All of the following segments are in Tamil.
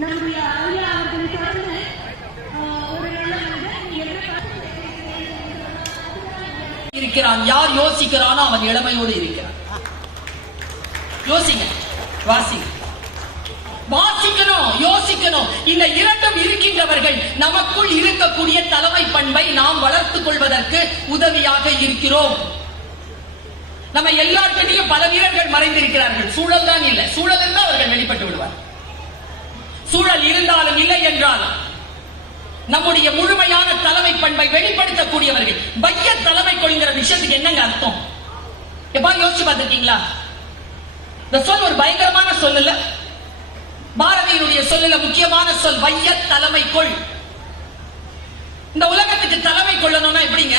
நம்முடைய ஐயா ஒரு இருக்கிறான். யார் யோசிக்கிறானோ அவன் இளமையோடு இருக்கிறான். யோசிங்க. வாசிங்க. வாசிக்கணும் யோசிக்கணும். இந்த இரண்டும் இருக்கின்றவர்கள் நமக்குள் இருக்கக்கூடிய தலைமை பண்பை நாம் வளர்த்துக் கொள்வதற்கு உதவியாக இருக்கிறோம். நம்ம எல்லார்கிட்டையும் பல வீரர்கள் மறைந்திருக்கிறார்கள். சூழல் தான் இல்லை. சூழல் இருந்தால் அவர்கள் வெளிப்பட்டு விடுவார். சூழல் இருந்தாலும் இல்லை என்றாலும் நம்முடைய முழுமையான தலைமை பண்பை வெளிப்படுத்தக்கூடியவர்கள் பைய தலைமை கொள்கிற விஷயத்துக்கு என்னங்க அர்த்தம்? எப்பா யோசிச்சு பார்த்திருக்கீங்களா? இந்த சொல் ஒரு பயங்கரமான சொல் சொல்லல முக்கியமான சொல் வைய தலைமை கொள் இந்த உலகத்துக்கு தலைமை கொள்ளணும்னா எப்படிங்க?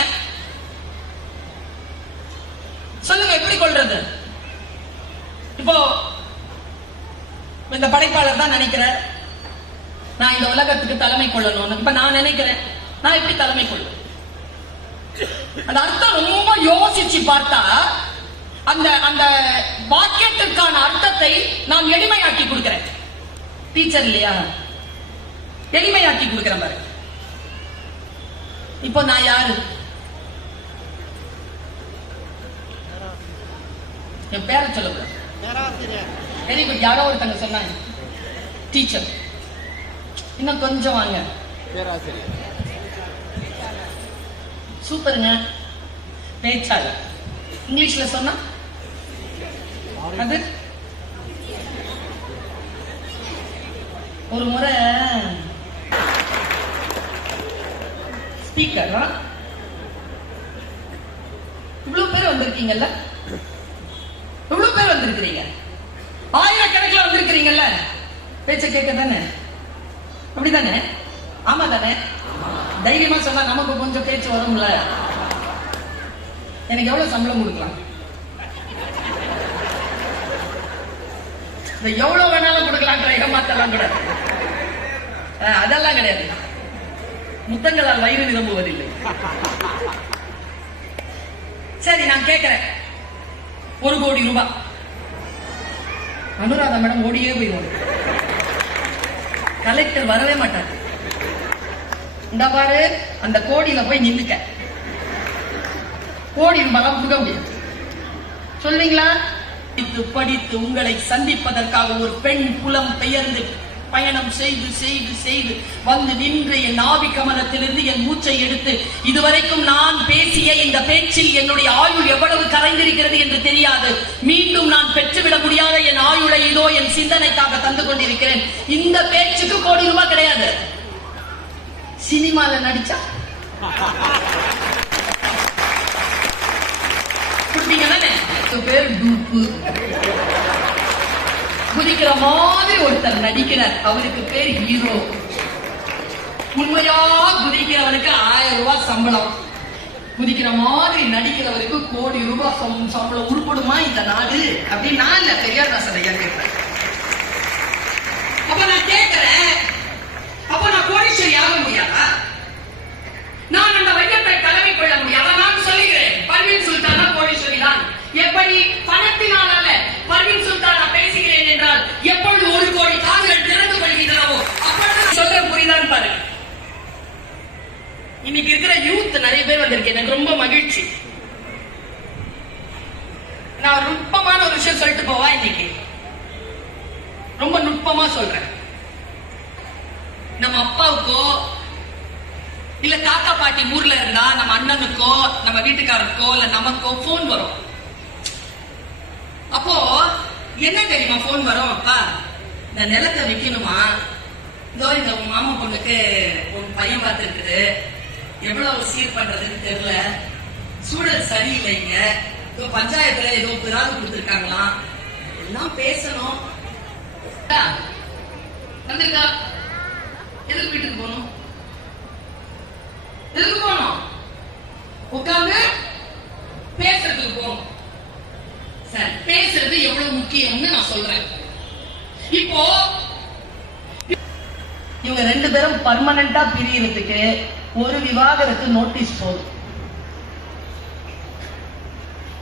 சொல்லுங்க எப்படி கொள்றது? இப்போ இந்த படைப்பாளர் தான் நினைக்கிறேன் நான் இந்த உலகத்துக்கு தலைமை கொள்ளணும்னு. இப்ப நான் நினைக்கிறேன் நான் எப்படி தலைமை கொள்ளும் அந்த அர்த்தம் ரொம்ப யோசிச்சு பார்த்தா அந்த அந்த வாக்கியத்திற்கான அர்த்தத்தை நான் எளிமையாக்கி கொடுக்கிறேன். டீச்சர் இல்லையா? எளிமையாக்கி கொடுக்கிறேன் பாரு. இப்போ நான் யாரு? என் பேரை சொல்லக்கூடாது வெரி குட் யாரோ ஒருத்தங்க சொன்னாங்க டீச்சர் இன்னும் கொஞ்சம் வாங்க. சூப்பருங்க பேச்சாளர். இங்கிலீஷ்ல சொன்னா? அது? ஒரு முறை ஸ்பீக்கர் இவ்வளவு பேர் வந்திருக்கீங்கல்ல? இவ்வளவு பேர் வந்திருக்கிறீங்க. ஆயிரக்கணக்கில் வந்திருக்கிறீங்கல்ல? பேச்ச கேட்க தானே அப்படிதானே ஆமா தானே தைரியமா சொன்னா நமக்கு கொஞ்சம் பேச்சு வரும்ல. எனக்கு எவ்வளவு சம்பளம் கொடுக்கலாம்? எவ்வளவு வேணாலும் கொடுக்கலான்ற ஏமாத்தலாம் கூட. அதெல்லாம் கிடையாது. முத்தங்களால் வயிறு நிரம்புவதில்லை. சரி நான் கேட்கிறேன். ஒரு கோடி ரூபாய் அனுராதா மேடம் ஓடியே போயிடுவாங்க கலெக்டர் வரவே மாட்டார். இந்த பாரு அந்த கோடியில போய் நின்னுக்க கோடி ரூபாய் கொடுக்க முடியாது. சொல்வீங்களா? படித்து படித்து உங்களை சந்திப்பதற்காக ஒரு பெண் புலம் பெயர்ந்து பயணம் செய்து செய்து செய்து வந்து நின்று என் ஆவி கமலத்திலிருந்து என் மூச்சை எடுத்து இதுவரைக்கும் நான் பேசிய இந்த பேச்சில் என்னுடைய ஆயுள் எவ்வளவு கரைந்திருக்கிறது என்று தெரியாது. மீண்டும் நான் பெற்றுவிட முடியாத என் ஆயுளை இதோ என் சிந்தனைக்காக தந்து கொண்டிருக்கிறேன். இந்த பேச்சுக்கு கோடி ரூபாய் கிடையாது. சினிமால நடிச்சா? கொடுப்பீங்க தானே பத்து பேர் டூப்பு குதிக்கிற மாதிரி ஒருத்தர் நடிக்கிறார். அவருக்கு பேர் ஹீரோ. உண்மையா குதிக்கிறவனுக்கு ஆயிரம் ரூபாய் சம்பளம். குதிக்கிற மாதிரி நடிக்கிறவருக்கு கோடி ரூபாய் சம்பளம் உருப்படுமா இந்த நாடு? அப்படின்னு நான் இல்ல பெரியார் ஐயா கேட்கிறேன் அப்ப நான் கேட்கிறேன். அப்ப நான் கோடீஸ்வரி ஆக முடியாதா? நான் அந்த வையத்தை தலைமை கொள்ள முடியாதா. நான் சொல்லுகிறேன். பல்வேறு எப்படி பணத்தினால் அல்ல பர்வின் சுல்தான் நான் பேசுகிறேன் என்றால் எப்பொழுது ஒரு கோடி காதுகள் திறந்து கொள்கின்றனவோ அப்பொழுது சொல்ற புரிதான் பாருங்க. இன்னைக்கு இருக்கிற யூத் நிறைய பேர் வந்திருக்கு. எனக்கு ரொம்ப மகிழ்ச்சி. நான் நுட்பமான ஒரு விஷயம் சொல்லிட்டு போவா இன்னைக்கு? ரொம்ப நுட்பமா சொல்றேன். நம்ம அப்பாவுக்கோ இல்ல தாத்தா பாட்டி ஊர்ல இருந்தா நம்ம அண்ணனுக்கோ நம்ம வீட்டுக்காரருக்கோ இல்ல நமக்கோ போன் வரும். அப்போ என்ன தெரியுமா போன் வரும்? அப்பா இந்த நிலத்தை விற்கணுமா இதோ இந்த உங்க மாமா பொண்ணுக்கு உன் பையன் பார்த்துருக்குது. எவ்வளவு சீர் பண்றதுன்னு தெரியல. சூழல் சரியில்லைங்க. இப்போ பஞ்சாயத்துல ஏதோ பிராது கொடுத்துருக்காங்களாம். எல்லாம் பேசணும். அக்கா, வந்திருக்கா? எதுக்கு வீட்டுக்கு போகணும்? எதுக்கு போகணும்? உட்காந்து பேசுறதுக்கு போகணும். சார் பேசுறது எவ்வளவு முக்கியம்னு நான் சொல்றேன். இப்போ இவங்க ரெண்டு பேரும் பர்மனண்டா பிரியறதுக்கு ஒரு விவாகரத்து நோட்டீஸ் போதும்.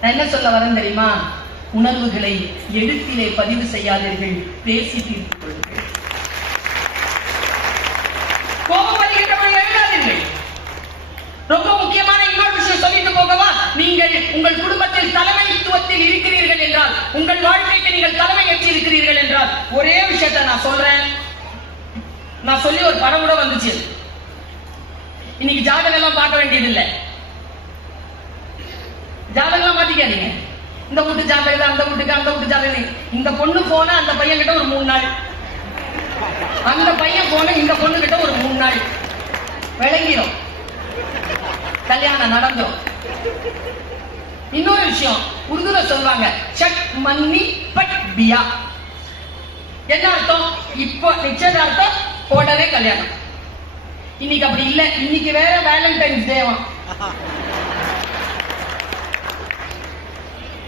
என்ன சொல்ல வரேன் தெரியுமா? உணர்வுகளை எழுத்திலே பதிவு செய்யாதீர்கள் பேசி தீர்த்து கொள்ளுங்கள் கோபம் வருகின்றவர்கள் எழுதாதீர்கள் ரொம்ப முக்கியமான இன்னொரு விஷயம் சொல்லிட்டு போகவா நீங்கள் உங்கள் குடும்பத்தில் தலைமைத்துவத்தில் இருக்கிறீர்கள் என்றால் உங்கள் வாழ்க்கைக்கு நீங்கள் தலைமை ஏற்றி இருக்கிறீர்கள் என்றால் ஒரே விஷயத்தை நான் சொல்றேன். நான் சொல்லி ஒரு படம் கூட வந்துச்சு. இன்னைக்கு ஜாதகம் எல்லாம் பார்க்க வேண்டியது இல்லை ஜாதகம் மாத்திக்காதீங்க. இந்த வீட்டு ஜாதகம் அந்த வீட்டுக்கு அந்த வீட்டு ஜாதகம் இந்த பொண்ணு போன அந்த பையன் கிட்ட ஒரு மூணு நாள். அந்த பையன் போன இந்த பொண்ணு கிட்ட ஒரு மூணு நாள். விளங்கிடும் கல்யாணம் நடந்தோம் இன்னொரு விஷயம் உருதுல சொல்லுவாங்க சட் மன்னி பட் பியா. என்ன அர்த்தம்? இப்போ நிச்சயதார்த்தம் உடனே கல்யாணம். இன்னைக்கு அப்படி இல்ல. இன்னைக்கு வேற வேலண்டைன்ஸ் டேவா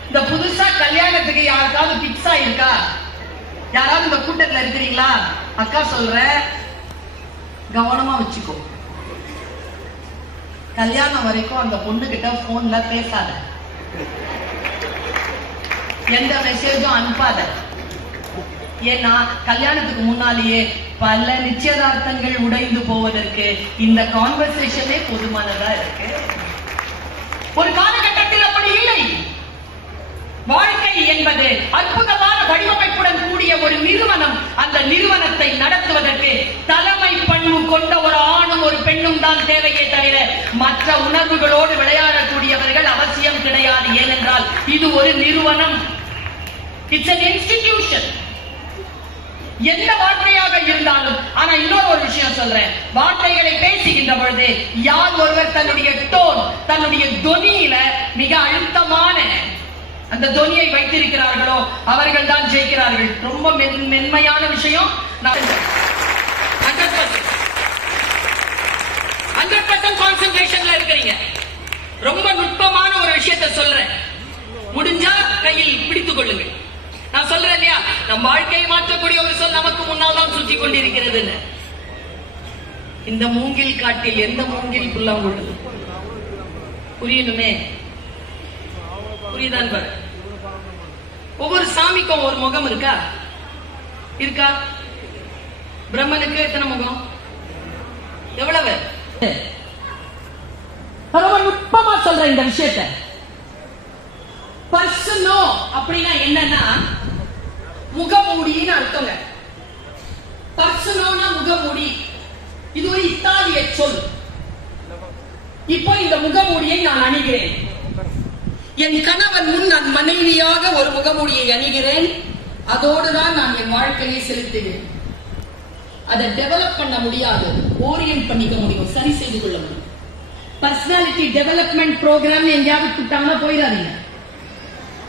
இந்த புதுசா கல்யாணத்துக்கு யாருக்காவது பிக்ஸ் ஆயிருக்கா யாராவது இந்த கூட்டத்துல இருக்கிறீங்களா? அக்கா சொல்ற கவனமா வச்சுக்கோ. கல்யாணம் வரைக்கும் அந்த பொண்ணு கிட்ட போன்ல பேசாத. எந்த மெசேஜும் அனுப்பாத. ஏன்னா கல்யாணத்துக்கு முன்னாலேயே பல நிச்சயதார்த்தங்கள் உடைந்து போவதற்கு இந்த கான்வர்சேஷனே போதுமானதா இருக்கு. ஒரு காலகட்டத்தில் அப்படி இல்லை. வாழ்க்கை என்பது அற்புதமான வடிவமைப்புடன் கூடிய ஒரு நிறுவனம். அந்த நிறுவனத்தை நடத்துவதற்கு தலைமை பண்பு கொண்ட ஒரு ஆணும் தான் தேவையே தவிர மற்ற உணர்வுகளோடு விளையாடக்கூடியவர்கள் அவசியம் கிடையாது. ஏனென்றால் இது ஒரு நிறுவனம். இட்ஸ் அன் இன்ஸ்டிடியூஷன் எந்த வார்த்தையாக இருந்தாலும் ஆனா இன்னொரு ஒரு விஷயம் சொல்றேன். வார்த்தைகளை பேசுகின்ற பொழுது யார் ஒருவர் தன்னுடைய டோன் தன்னுடைய தொனியில மிக அழுத்தமான அந்த தொனியை வைத்திருக்கிறார்களோ அவர்கள் தான் ஜெயிக்கிறார்கள். ரொம்ப மென்- மென்மையான விஷயம். நான் ஹண்ட்ரட் பர்சன்ட் கான்சென்ட்ரேஷன்ல இருக்கிறீங்க. ரொம்ப நுட்பமான ஒரு விஷயத்தை சொல்றேன். முடிஞ்சா கையில் பிடித்துக் கொள்ளுங்கள். நான் சொல்றேன் இல்லையா? நம் வாழ்க்கையை மாற்றக்கூடிய ஒரு சொல் நமக்கு முன்னால் தான் சுற்றி கொண்டிருக்கிறது இந்த மூங்கில் காட்டில் எந்த மூங்கில் புல்லாங்குழல்? புரியணுமே? புரியுதான் பாரு ஒவ்வொரு சாமிக்கும் ஒரு முகம் இருக்கா? இருக்கா? பிரம்மனுக்கு எத்தனை முகம்? ரொம்ப நுட்பமா சொல்றேன் இந்த விஷயத்த. பர்சனோ அப்படின்னா என்னன்னா முகமூடின்னு அர்த்தங்க. பர்சனோனா முகமூடி. இது ஒரு இத்தாலிய சொல். இப்போ இந்த முகமூடியை நான் அணிகிறேன். என் கணவன் முன் நான் மனைவியாக ஒரு முகமூடியை அணிகிறேன். அதோடுதான் நான் என் வாழ்க்கையை செலுத்துகிறேன். அதை டெவலப் பண்ண முடியாது ஓரியன்ட் பண்ணிக்க முடியும் சரி செய்து கொள்ள முடியும். பர்சனாலிட்டி டெவலப்மெண்ட் ப்ரோக்ராம் எங்கேயாவது கூட்டாங்கன்னா போயிடாதீங்க.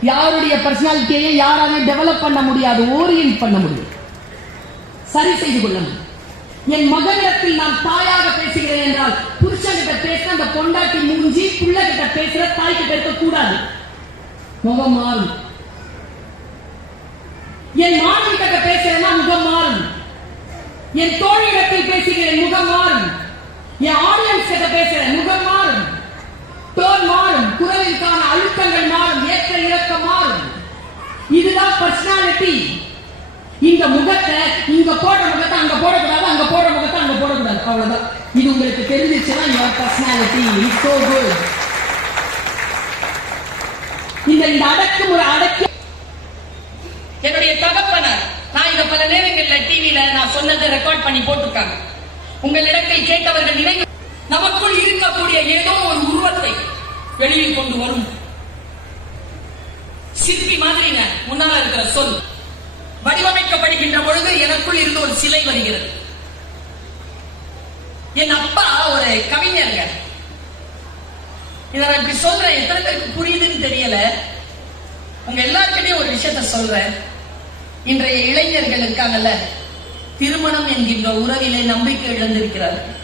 யாருடைய பர்சனாலிட்டியை யாராலும் டெவலப் பண்ண முடியாது ஓரியன்ட் பண்ண முடியும். சரி செய்து கொள்ள முடியும். என் மகனிடத்தில் நான் தாயாக பேசுகிறேன் என்றால் புருஷன்கிட்ட பேச அந்த பொண்டாட்டி மூஞ்சி பிள்ளை கிட்ட பேசுற தாய்க்கு பேச கூடாது. முகம் மாறும். என் மாணவி கிட்ட பேசுறேன்னா முகம் மாறும். என் தோழியிடத்தில் பேசுகிறேன் முகம் மாறும். என் ஆடியன்ஸ் கிட்ட பேசுறேன் முகம் மாறும். டோன் மாறும். குரலிற்கான அழுத்தங்கள் மாறும். ஏற்ற இறக்க மாறும். இதுதான் பர்சனாலிட்டி இந்த முகத்தை இங்க போடுற முகத்தை அங்க போடக்கூடாது அங்க போடுற முகத்தை அங்க போடக்கூடாது. அவ்வளவுதான். இது உங்களுக்கு தெரிஞ்சிச்சுன்னா your personality is so good இந்த இந்த அடக்குமுறை அடக்கி என்னுடைய தகப்பனர் நான் பல நேரங்கள்ல டிவியில நான் சொன்னதை ரெக்கார்ட் பண்ணி போட்டிருக்காங்க. உங்களிடத்தில் கேட்டவர்கள் நினைவு நமக்குள் இருக்கக்கூடிய ஏதோ ஒரு உருவத்தை வெளியில் கொண்டு வரும். சிற்பி மாதிரிங்க முன்னால இருக்கிற சொல் வடிவமைக்கப்படுகின்ற பொழுது எனக்குள் இருந்து ஒரு சிலை வருகிறது. என் அப்பா ஒரு கவிஞருங்க இதை நான் இப்படி சொல்றேன். எத்தனை பேருக்கு புரியுதுன்னு தெரியல. உங்க எல்லாருக்கிட்டையும் ஒரு விஷயத்த சொல்றேன். இன்றைய இளைஞர்கள் இருக்காங்கல்ல திருமணம் என்கின்ற உறவிலே நம்பிக்கை இழந்திருக்கிறார்கள்.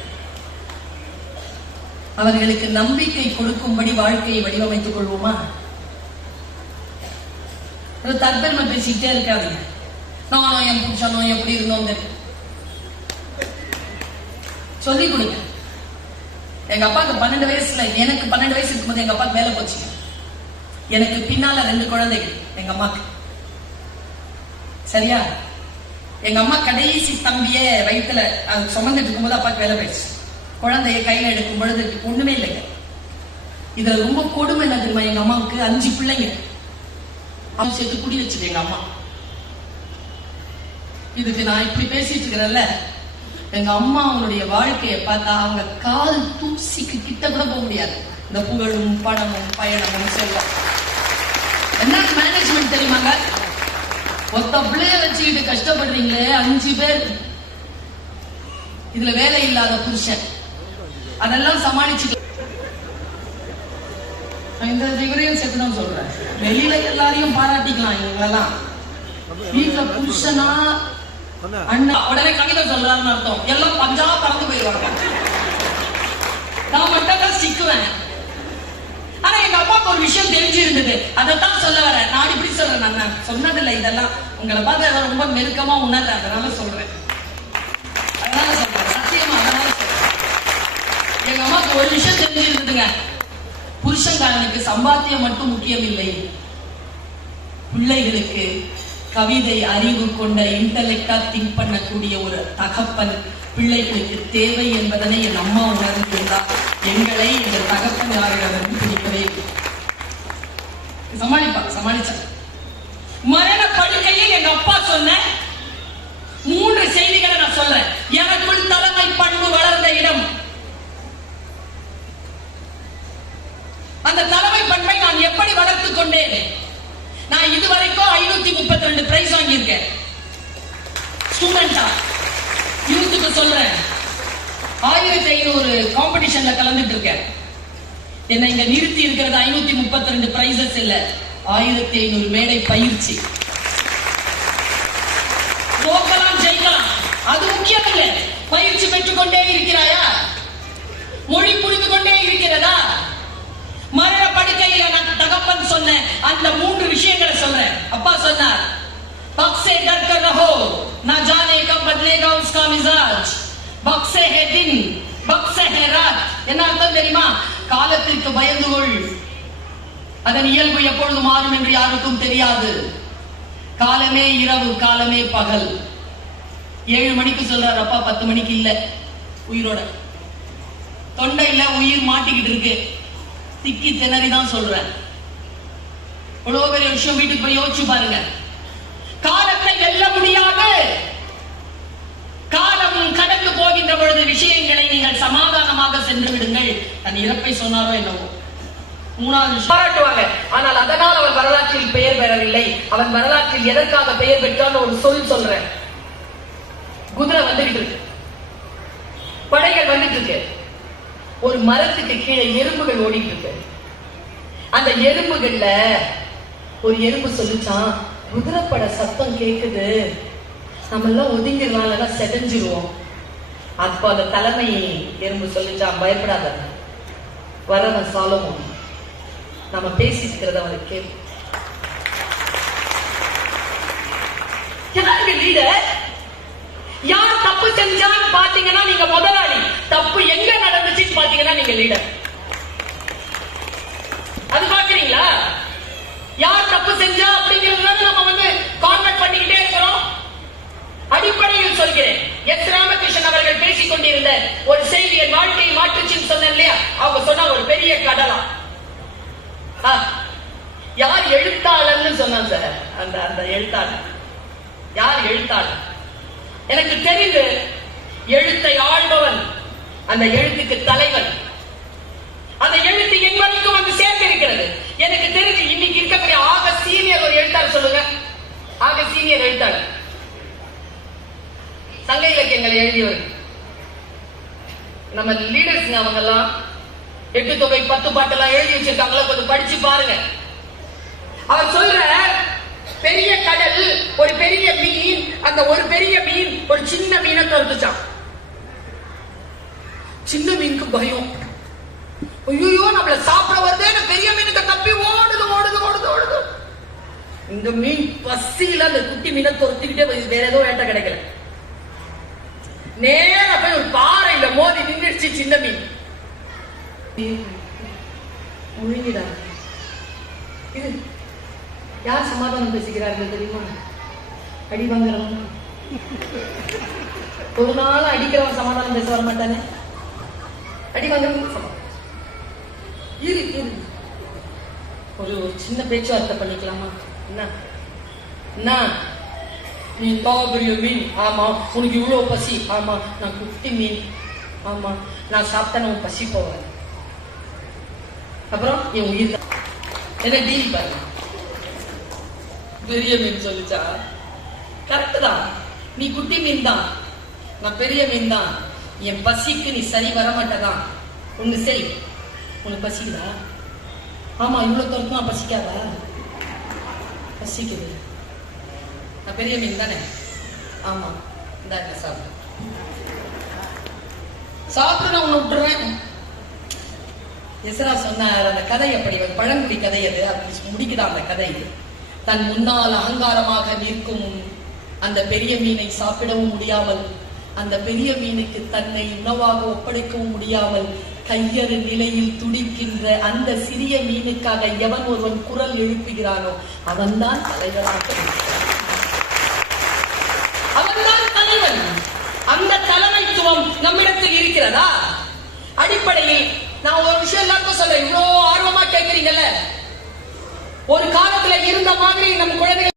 அவர்களுக்கு நம்பிக்கை கொடுக்கும்படி வாழ்க்கையை வடிவமைத்துக் கொள்வோமா? ஒரு தற்பெருமை பேசிக்கிட்டே இருக்காதீங்க. நானும் என் புருஷனும் எப்படி இருந்தோம் சொல்லிக் சொல்லி கொடுங்க. எங்க அப்பாவுக்கு பன்னெண்டு வயசுல எனக்கு பன்னெண்டு வயசு இருக்கும்போது எங்க அப்பாவுக்கு வேலை போச்சு எனக்கு பின்னால ரெண்டு குழந்தைகள் எங்க அம்மாக்கு. சரியா? எங்க அம்மா கடைசி தம்பிய வயித்துல அது சுமந்துட்டு இருக்கும்போது அப்பாக்கு வேலை போயிடுச்சு. குழந்தைய கையில எடுக்கும் பொழுது ஒண்ணுமே இல்லைங்க. இதுல ரொம்ப கொடுமை என்ன தெரியுமா? எங்க அம்மாவுக்கு அஞ்சு பிள்ளைங்க. அவங்க சேர்த்து குடி வச்சுட்டு எங்க அம்மா. இதுக்கு நான் இப்படி பேசிட்டு இருக்கிறேன்ல. எங்க அம்மா அவங்களுடைய வாழ்க்கையை பார்த்தா அவங்க கால் தூசிக்கு கிட்ட கூட போக முடியாது. இந்த புகழும் பணமும் பயணமும் செல்வம். என்ன மேனேஜ்மெண்ட் தெரியுமாங்க? ஒத்த பிள்ளைய வச்சுக்கிட்டு கஷ்டப்படுறீங்களே அஞ்சு பேர். இதுல வேலை இல்லாத புருஷன். அதெல்லாம் சமாளிச்சுட்டு இந்த இவரையும் சேர்த்துதான் சொல்றேன். வெளியில எல்லாரையும் பாராட்டிக்கலாம் இவங்களெல்லாம். வீட்டுல புருஷனா அண்ணா. உடனே கவிதை சொல்றாருன்னு அர்த்தம். எல்லாம் பஞ்சா பறந்து போயிடுவாங்க. நான் மட்டும் தான் சிக்குவேன். ஆனா எங்க அப்பாவுக்கு ஒரு விஷயம் தெரிஞ்சிருந்தது. அதைத்தான் சொல்ல வரேன். நான் இப்படி சொல்றேன் நான் சொன்னதில்லை இதெல்லாம். உங்களை பார்த்து அதை ரொம்ப நெருக்கமா உணர்றேன். அதனால சொல்றேன். அதனால சொல்றேன். சத்தியமா அதனால சொல்றேன். எங்க அம்மாவுக்கு ஒரு விஷயம் தெரிஞ்சிருந்ததுங்க. புருஷன்காரனுக்கு சம்பாத்தியம் மட்டும் முக்கியம் இல்லை பிள்ளைகளுக்கு கவிதை அறிவு கொண்ட இன்டலெக்டா திங்க் பண்ணக்கூடிய ஒரு தகப்பன் பிள்ளைகளுக்கு தேவை என்பதனை என் அம்மா உணர்ந்திருந்தார் எங்களை இந்த தகப்பன் யாரிடமிருந்து பிடிக்கவே சமாளிப்பா சமாளிச்சா. மரண படுக்கையில் எங்க அப்பா சொன்ன மூன்று செய்திகளை நான் சொல்றேன். எனக்குள் தலைமை பண்பு வளர்ந்த இடம். அந்த தலைமை பண்பை நான் எப்படி வளர்த்துக் கொண்டேன்? நான் இதுவரைக்கும் ஐநூத்தி முப்பத்தி ரெண்டு பிரைஸ் வாங்கியிருக்கேன். ஸ்டூடெண்டா யூத்துக்கு சொல்றேன். ஆயிரத்தி ஐநூறு காம்படிஷன்ல கலந்துட்டு இருக்கேன் என்ன இங்க நிறுத்தி இருக்கிறது ஐநூத்தி முப்பத்தி ரெண்டு பிரைசஸ் இல்ல. ஆயிரத்தி ஐநூறு மேடை பயிற்சி. தோக்கலாம் ஜெயிக்கலாம். அது முக்கியம் இல்லை பயிற்சி பெற்றுக் கொண்டே இருக்கிறாயா? மொழி புரிந்து கொண்டே இருக்கிறதா? மரண படுக்கையில நான் தகப்பன் சொன்னேன் அந்த மூன்று விஷயங்களை சொல்றேன். அப்பா சொன்னார் பக்ஸே டர் ரஹோ நான் ஜானே கப் பத்லேகா உஸ்கா மிசா என்ன அர்த்தம் தெரியுமா? காலத்திற்கு பயந்து கொள் அதன் இயல்பு எப்பொழுது மாறும் என்று யாருக்கும் தெரியாது. காலமே இரவு காலமே பகல். ஏழு மணிக்கு சொல்றாரு அப்பா பத்து மணிக்கு இல்ல. உயிரோட. தொண்டையில உயிர் மாட்டிக்கிட்டு இருக்கு. திக்கி திணறி தான் சொல்றேன். இவ்வளவு பெரிய விஷயம் வீட்டுக்கு போய் யோசிச்சு பாருங்க. காலத்தை வெல்ல முடியாது. காலம் கடந்து போகின்ற பொழுது விஷயங்களை நீங்கள் சமாதானமாக சென்று விடுங்கள். தன் இறப்பை சொன்னாரோ என்னவோ. மூணாவது பாராட்டுவாங்க. ஆனால் அதனால் அவன் வரலாற்றில் பெயர் பெறவில்லை. அவன் வரலாற்றில் எதற்காக பெயர் பெற்றான்னு ஒரு சொல் சொல்றேன். குதிரை வந்துகிட்டு இருக்கு. படைகள் வந்துட்டு இருக்கு. ஒரு மரத்துக்கு கீழே எறும்புகள் ஓடிட்டு இருக்கு. அந்த எறும்புகள்ல ஒரு எறும்பு சொல்லிச்சான் குதிரைப்பட சத்தம் கேக்குது. நம்ம எல்லாம் ஒதுங்கிடலாம் இல்லைன்னா செதஞ்சிருவோம். அப்போ அந்த தலைமை எறும்பு சொல்லிச்சான் பயப்படாத. வரவன் சாலமும் நம்ம பேசிட்டு அவனுக்கு கேள்வி லீடர் யார் தப்பு செஞ்சான்னு பாத்தீங்கன்னா நீங்க முதலாளி. தப்பு எங்க நடந்துச்சுன்னு பாத்தீங்கன்னா நீங்க லீடர் அது பாக்குறீங்களா யார் தப்பு செஞ்சா அப்படிங்கிறது நம்ம வந்து கான்வெர்ட் பண்ணிக்கிட்டே இருக்கிறோம். அடிப்படையில் சொல்கிறேன். எஸ். ராமகிருஷ்ணன் அவர்கள் பேசிக் கொண்டிருந்த ஒரு செய்தி என் வாழ்க்கையை மாற்றுச்சுன்னு சொன்னேன் இல்லையா? அவங்க சொன்ன ஒரு பெரிய கடலா ஆ, யார் எழுத்தாளர்னு சொன்னான் சார்? அந்த அந்த எழுத்தாளர். யார் எழுத்தாளர்? எனக்கு தெரிந்து எழுத்தை ஆழ்பவன் அந்த எழுத்துக்கு தலைவன். அந்த எழுத்து என் வரைக்கும் வந்து சேர்ந்திருக்கிறது. எனக்கு தெரிஞ்சு இன்னைக்கு இருக்கக்கூடிய ஆக சீனியர் ஒரு எழுத்தாளர் சொல்லுங்க. ஆக சீனியர் எழுத்தாளர். சங்க இலக்கியங்களை எழுதியவர் நம்ம லீடர்ஸ் அவங்க எல்லாம் எட்டு தொகை பத்து பாட்டெல்லாம் எழுதி வச்சிருக்காங்களா கொஞ்சம் படிச்சு பாருங்க. அவர் சொல்ற பெரிய கடல் ஒரு பெரிய மீன் அந்த ஒரு பெரிய மீன் ஒரு சின்ன மீனை துரத்துச்சான் சின்ன மீனுக்கு பயம். ஐயோ நம்மள சாப்பிட வருதேன்னு பெரிய மீனுக்கு தப்பி ஓடுது ஓடுது ஓடுது ஓடுது. இந்த மீன் பசியில அந்த குட்டி மீனை துரத்திக்கிட்டே வேற ஏதோ வேட்டை கிடைக்கல. நேர போய் ஒரு பாறையில மோதி நின்றுடுச்சு சின்ன மீன் முழுங்கிடா இது யார் சமாதானம் பேசுகிறார்கள் தெரியுமா? அடி வாங்குறவன். ஒரு நாள் அடிக்கிறவன் சமாதானம் பேச வர மாட்டானே? அடி வாங்குறவன் இரு இரு. ஒரு சின்ன பேச்சுவார்த்தை பண்ணிக்கலாமா? என்ன என்ன நீ பெரிய மீன் ஆமா உனக்கு இவ்வளோ பசி ஆமா நான் குட்டி மீன் ஆமா நான் சாப்பிட்டா நான் பசி போவேன் அப்புறம் என் உயிர் தான். என்ன டீல் பாருங்க பெரிய மீன் சொல்லுச்சா கரெக்டு தான் நீ குட்டி மீன் தான் நான் பெரிய மீன் தான் என் பசிக்கு நீ சரி வர மாட்டதான் ஒண்ணு சரி உனக்கு பசிக்குதா ஆமா இவ்வளவு தூரத்துமா பசிக்காதா பசிக்குது பெரிய மீன் தானே? ஆமா இந்த சாப்பிடு. சாப்பிட்டு நான் ஒன்று விட்டுறேன். எசரா சொன்னார் அந்த கதை அப்படி பழங்குடி கதை அது அப்படி முடிக்குதா அந்த கதை தன் முன்னால் அகங்காரமாக நிற்கும் அந்த பெரிய மீனை சாப்பிடவும் முடியாமல் அந்த பெரிய மீனுக்கு தன்னை உணவாக ஒப்படைக்கவும் முடியாமல் கையறு நிலையில் துடிக்கின்ற அந்த சிறிய மீனுக்காக எவன் ஒருவன் குரல் எழுப்புகிறானோ அவன்தான் தலைவராக இருக்கிறான். அவன்தான் தலைவன் அந்த தலைமைத்துவம் நம்மிடத்தில் இருக்கிறதா? அடிப்படையில் நான் ஒரு விஷயம் எல்லாருக்கும் சொல்றேன். இவ்வளவு ஆர்வமா கேட்கறீங்கல்ல ஒரு காலத்துல இருந்த மாதிரி நம்ம குழந்தைகள்